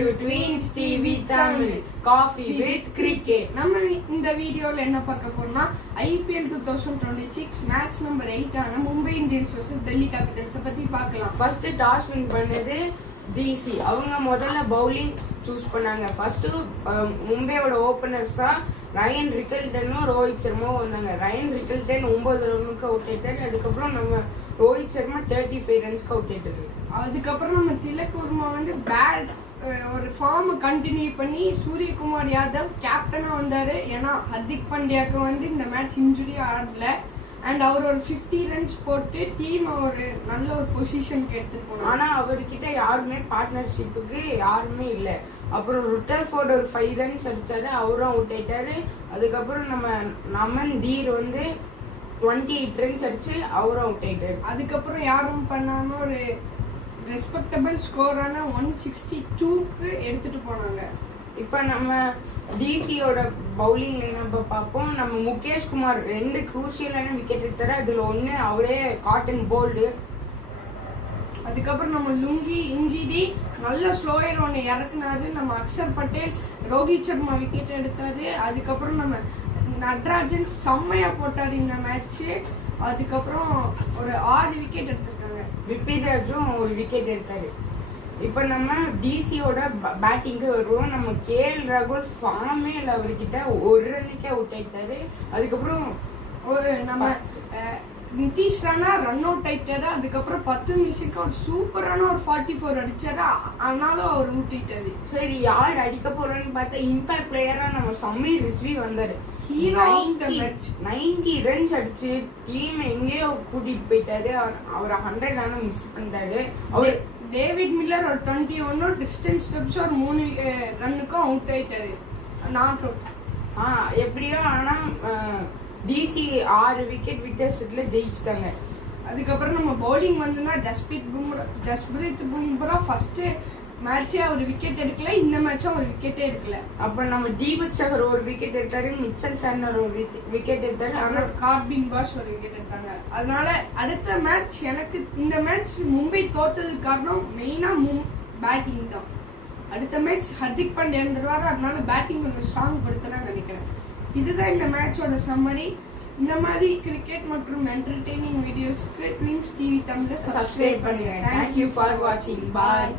to Twins TV Tamil Coffee with Cricket. நம்ம இந்த வீடியோல என்ன பார்க்க போறோம்னா IPL 2026 மேட்ச் நம்பர் 8 ஆன Mumbai Indians vs Delhi Capitals பத்தி பார்க்கலாம். ஃபர்ஸ்ட் டாஸ் வின் பண்ணது DC. அவங்க முதல்ல பவுலிங் சூஸ் பண்ணாங்க. ஃபர்ஸ்ட் மும்பையோட ஓபனர்ஸ் தான் ரயன் ரிக்கல்டனும் ரோஹித் சர்மாவும் வந்தாங்க. ரயன் ரிக்கல்டன் 9 ரன்னுக்கு அவுட் ஆயிட்டாரு. அதுக்கப்புறம் நம்ம ரோஹித் சர்மா 35 ரன்ஸ்க்கு அவுட் ஆயிட்டாரு. அதுக்கப்புறம் நம்ம திலக் வர்மா வந்து பேட் ஒரு ஃபார்ம் கண்டினியூ பண்ணி சூரியகுமார் யாதவ் கேப்டனா வந்தாரு. ஏன்னா ஹர்திக் பாண்டியாக்கு வந்து இந்த மேட்ச் இன்ஜுரி ஆடல அண்ட் அவர் ஒரு 50 ரன்ஸ் போட்டு டீம் ஒரு நல்ல ஒரு பொசிஷனுக்கு எடுத்துட்டு போனாங்க. ஆனா அவர்கிட்ட யாருமே பார்ட்னர்ஷிப்புக்கு யாருமே இல்லை. அப்புறம் ருட்டர்ஃபோர்ட் ஒரு 5 ரன்ஸ் அடிச்சாரு, அவரும் அவுட் ஆயிட்டாரு. அதுக்கப்புறம் நம்ம நமன் தீர் வந்து 28 ரன்ஸ் அடிச்சு அவரும் அவுட் ஆயிட்டாரு. அதுக்கப்புறம் யாரும் பண்ணாம ஒரு ரெஸ்பெக்டபிள் ஸ்கோரான 162க்கு எடுத்துட்டு போனாங்க. இப்ப நம்ம டிசியோட பவுலிங் லைனப்ப பார்ப்போம். நம்ம முகேஷ் குமார் 2 குரூசியலான விக்கெட் எடுத்தாரு. அதுல ஒண்ணு அவரே காட்டன் போல்டு. அதுக்கப்புறம் நம்ம லுங்கி இங்கிடி நல்ல ஸ்லோயர் ஒன்று இறக்குனாரு. நம்ம அக்ஷர் பட்டேல் ரோஹித் சர்மா விக்கெட் எடுத்தாரு. அதுக்கப்புறம் நம்ம நட்ராஜன் செம்மையா போட்டாரு இந்த மேட்ச். அதுக்கப்புறம் ஒரு 6 விக்கெட் எடுத்திருக்காங்க. விப்பிராஜும் ஒரு விக்கெட் எடுத்தாரு. இப்ப நம்ம டிசியோட பேட்டிங்கு வருவோம். நம்ம கேஎல் ராகுல் ஃபார்மே இல்லை, அவர்கிட்ட ஒரு ரன்னுக்கே அவுட் ஆயிட்டாரு. அதுக்கப்புறம் ஒரு நம்ம நிதிஷ் ராணா ரன் அவுட் ஆயிட்டாரு. அதுக்கப்புறம் 10 நிமிஷத்துக்கு ஒரு சூப்பரான ஒரு 44 அடிச்சாரு. ஆனாலும் அவர் ஊட்டிட்டாரு. சரி, யார் அடிக்க போறோம்னு பார்த்தா இம்பாக்ட் பிளேயரா நம்ம சமீர் ரிஸ்வி வந்தாரு. Hero of the match 90 runs அடிச்சு டீம் எங்கேயோ கூட்டிட்டு போயிட்டாரு. அவர் 100 ரன் மிஸ் பண்ணிட்டாரு. அவர் டேவிட் மில்லர் ஒரு 21 டிஸ்டன்ஸ் ஸ்டெப்ஸ் ஒரு 3 ரன்னுக்கும் அவுட் ஆயிட்டாரு. Not out. எப்படியோ ஆனா டிசி 6 விக்கெட் வித்தியாசத்துல ஜெயிச்சிட்டாங்க. அதுக்கப்புறம் நம்ம பவுலிங் வந்துன்னா ஜஸ்பிரீத் பும்ரா ஃபர்ஸ்ட் மேட்சே அவர் விக்கெட் எடுக்கல, இந்த மேட்சும் அவர் விக்கெட்டே எடுக்கல. அப்ப நம்ம தீபக் சஹர் ஒரு விக்கெட் எடுத்தாரு, மிச்சல் சாண்டர் ஒரு விக்கெட் எடுத்தாரு. ஆனா கார்பின் பாஸ் ஒரு விக்கெட் எடுத்தாங்க. அதனால அடுத்த மேட்ச் எனக்கு இந்த மேட்ச் மும்பை தோத்ததுக்கு காரணம் மெயினா பேட்டிங் தான். அடுத்த மேட்ச் ஹர்திக் பாண்டியா வந்துருவாரு. அதனால பேட்டிங் கொஞ்சம் ஸ்ட்ராங் படுத்தலாம்னு நினைக்கிறேன். இதுதான் இந்த மேட்சோட சம்மரி. இந்த மாதிரி கிரிக்கெட் மற்றும் என்டர்டெய்னிங் வீடியோஸ்க்கு ட்வின்ஸ் டிவி தமிழை சப்ஸ்கிரைப் பண்ணுங்க. Thank you for watching. Bye.